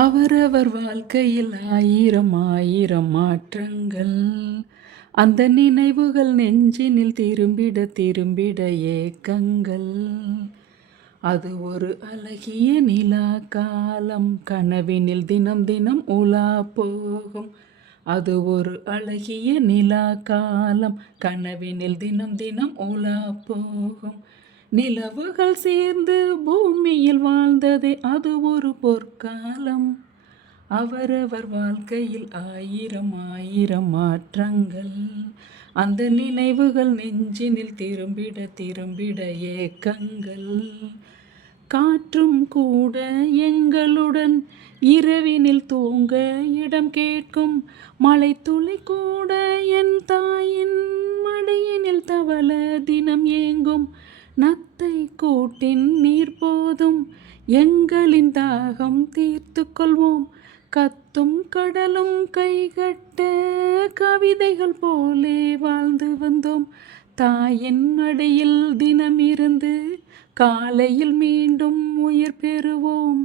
அவரவர் வாழ்க்கையில் ஆயிரம் ஆயிரம் மாற்றங்கள். அந்த நினைவுகள் நெஞ்சினில் திரும்பிட திரும்பிட ஏக்கங்கள். அது ஒரு அழகிய நிலா காலம், கனவினில் தினம் தினம் உலா போகும். அது ஒரு அழகிய நிலா காலம், கனவினில் தினம் தினம் உலா போகும். நிலவுகள் சேர்ந்து பூமியில் வாழ்ந்ததே அது ஒரு பொற்காலம். அவரவர் வாழ்க்கையில் ஆயிரம் ஆயிரம் மாற்றங்கள். அந்த நினைவுகள் நெஞ்சினில் திரும்பிட திரும்பிட ஏக்கங்கள். காற்றும் கூட எங்களுடன் இரவினில் தூங்க இடம் கேட்கும். மழைத்துளி கூட என் தாயின் மடியினில் தவள தினம் ஏங்கும். நத்தை கூட்டின் நீர் போதும், எங்களின் தாகம் தீர்த்து கொள்வோம். கத்தும் கடலும் கைகட்ட கவிதைகள் போலே வாழ்ந்து வந்தோம். தாயின் மடியில் தினம் இருந்து காலையில் மீண்டும் உயிர் பெறுவோம்.